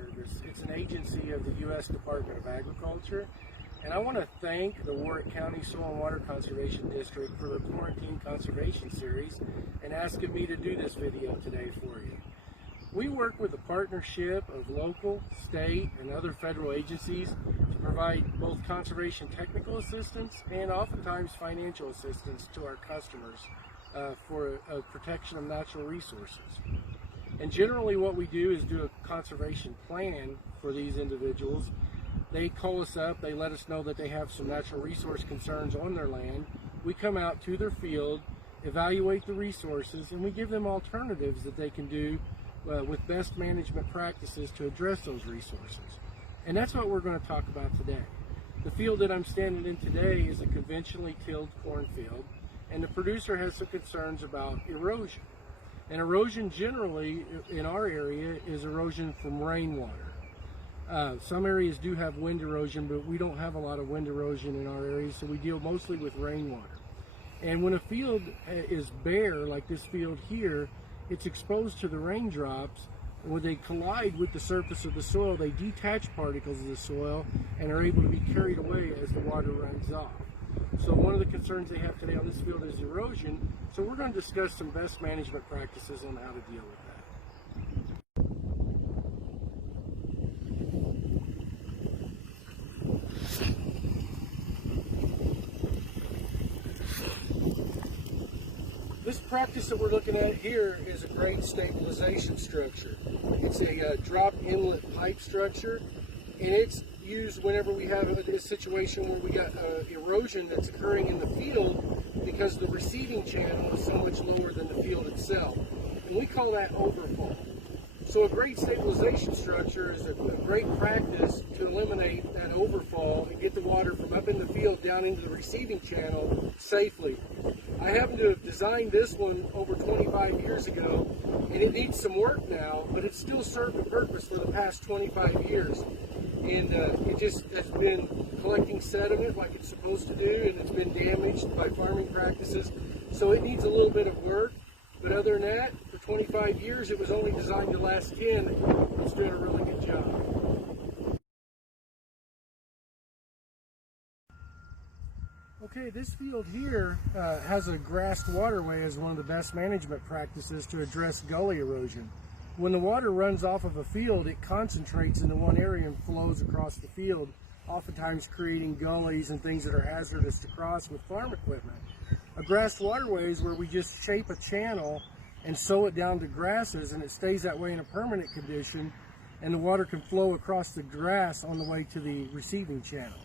Service. It's an agency of the U.S. Department of Agriculture, and I want to thank the Warwick County Soil and Water Conservation District for their Quarantine Conservation Series and asking me to do this video today for you. We work with a partnership of local, state, and other federal agencies to provide both conservation technical assistance and oftentimes financial assistance to our customers for protection of natural resources. And generally what we do is do a conservation plan for these individuals. They call us up, they let us know that they have some natural resource concerns on their land. We come out to their field, evaluate the resources, and we give them alternatives that they can do with best management practices to address those resources. And that's what we're going to talk about today. The field that I'm standing in today is a conventionally tilled cornfield, and the producer has some concerns about erosion. And erosion generally in our area is erosion from rainwater. Some areas do have wind erosion, but we don't have a lot of wind erosion in our area, so we deal mostly with rainwater. And when a field is bare, like this field here, it's exposed to the raindrops, and when they collide with the surface of the soil, they detach particles of the soil and are able to be carried away as the water runs off. So one of the concerns they have today on this field is erosion, so we're going to discuss some best management practices on how to deal with that. This practice that we're looking at here is a grade stabilization structure. It's a drop inlet pipe structure, and it's used whenever we have a situation where we got erosion that's occurring in the field because the receiving channel is so much lower than the field itself. And we call that overfall. So a grade stabilization structure is a great practice to eliminate that overfall and get the water from up in the field down into the receiving channel safely. I happen to have designed this one over 25 years ago, and it needs some work now, but it's still served a purpose for the past 25 years. And it just has been collecting sediment like it's supposed to do, and it's been damaged by farming practices. So it needs a little bit of work, but other than that, for 25 years, it was only designed to last 10. It's doing a really good job. Okay, this field here has a grassed waterway as one of the best management practices to address gully erosion. When the water runs off of a field, it concentrates into one area and flows across the field, oftentimes creating gullies and things that are hazardous to cross with farm equipment. A grassed waterway is where we just shape a channel and sow it down to grasses, and it stays that way in a permanent condition, and the water can flow across the grass on the way to the receiving channel.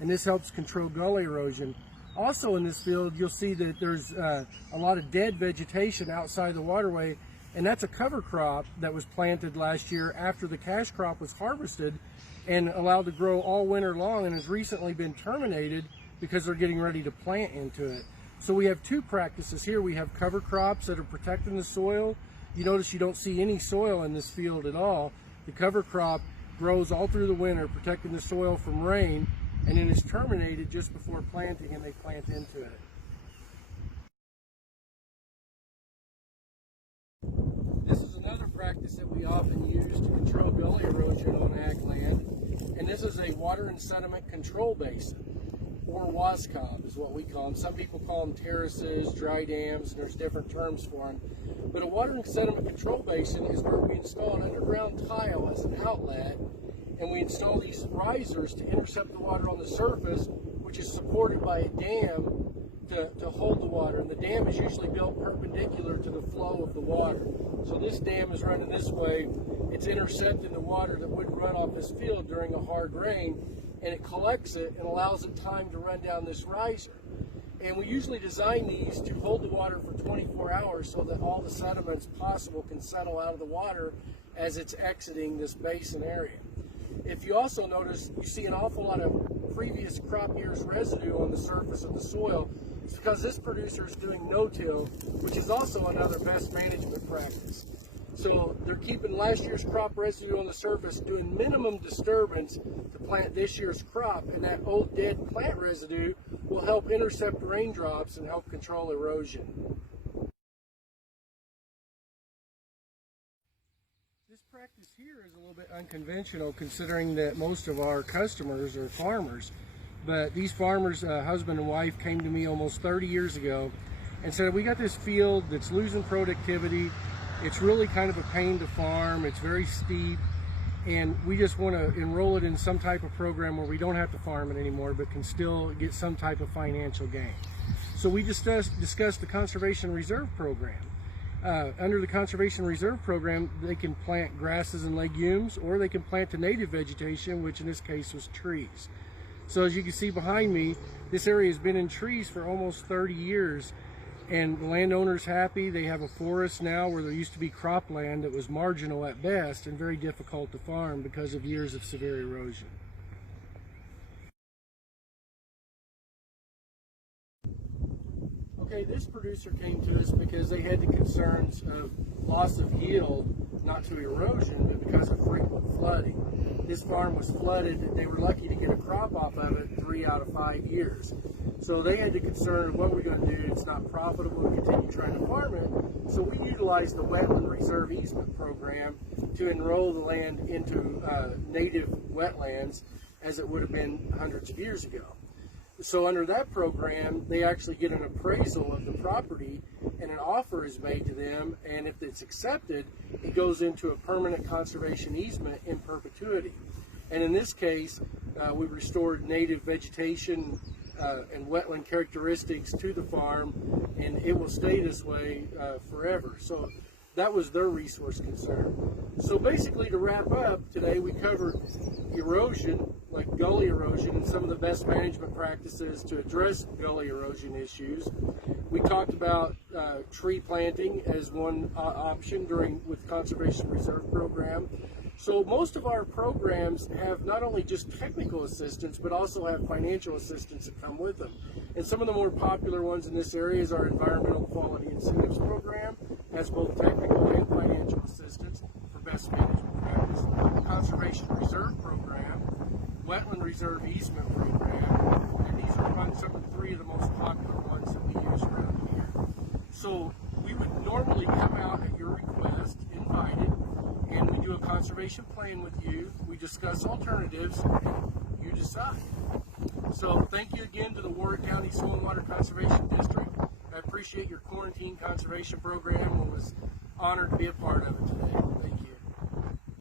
And this helps control gully erosion. Also in this field, you'll see that there's a lot of dead vegetation outside the waterway, and that's a cover crop that was planted last year after the cash crop was harvested and allowed to grow all winter long, and has recently been terminated because they're getting ready to plant into it. So we have two practices here. We have cover crops that are protecting the soil. You notice you don't see any soil in this field at all. The cover crop grows all through the winter, protecting the soil from rain, and then is terminated just before planting, and they plant into it. This is another practice that we often use to control gully erosion on ag land, and this is a water and sediment control basin, or WASCOB is what we call them. Some people call them terraces, dry dams, and there's different terms for them. But a water and sediment control basin is where we install an underground tile as an outlet, and we install these risers to intercept the water on the surface, which is supported by a dam to hold the water. And the dam is usually built perpendicular to the flow of the water. So this dam is running this way. It's intercepting the water that would run off this field during a hard rain, and it collects it and allows it time to run down this riser. And we usually design these to hold the water for 24 hours so that all the sediments possible can settle out of the water as it's exiting this basin area. If you also notice, you see an awful lot of previous crop year's residue on the surface of the soil. It's because this producer is doing no-till, which is also another best management practice. So they're keeping last year's crop residue on the surface, doing minimum disturbance to plant this year's crop, and that old dead plant residue will help intercept raindrops and help control erosion. This practice here is a little bit unconventional considering that most of our customers are farmers. But these farmers, husband and wife, came to me almost 30 years ago and said, we got this field that's losing productivity. It's really kind of a pain to farm. It's very steep. And we just want to enroll it in some type of program where we don't have to farm it anymore, but can still get some type of financial gain. So we discussed the Conservation Reserve Program. Under the Conservation Reserve Program, they can plant grasses and legumes, or they can plant the native vegetation, which in this case was trees. So as you can see behind me, this area has been in trees for almost 30 years, and the landowner's happy. They have a forest now where there used to be cropland that was marginal at best and very difficult to farm because of years of severe erosion. Okay, this producer came to us because they had the concerns of loss of yield, not to erosion, but because of frequent flooding. This farm was flooded, and they were lucky to get a crop off of it 3 out of 5 years. So they had the concern of what we're going to do. It's not profitable to continue trying to farm it. So we utilized the Wetland Reserve Easement Program to enroll the land into native wetlands as it would have been hundreds of years ago. So under that program, they actually get an appraisal of the property and an offer is made to them, and if it's accepted, it goes into a permanent conservation easement in perpetuity. And in this case, we restored native vegetation and wetland characteristics to the farm, and it will stay this way forever. So that was their resource concern. So basically, to wrap up, today we covered erosion, like gully erosion, and some of the best management practices to address gully erosion issues. We talked about tree planting as one option with Conservation Reserve Program. So most of our programs have not only just technical assistance, but also have financial assistance that come with them. And some of the more popular ones in this area is our Environmental Quality Incentives Program, has both technical and financial assistance for best management practice. Conservation Reserve Program, Wetland Reserve Easement Program, and these are some of the 3 of the most popular ones that we use around here. So we would normally come out at your request, invited, and we do a conservation plan with you. We discuss alternatives, and you decide. So thank you again to the Warwick County Soil and Water Conservation District. I appreciate your quarantine conservation program and was honored to be a part of it today.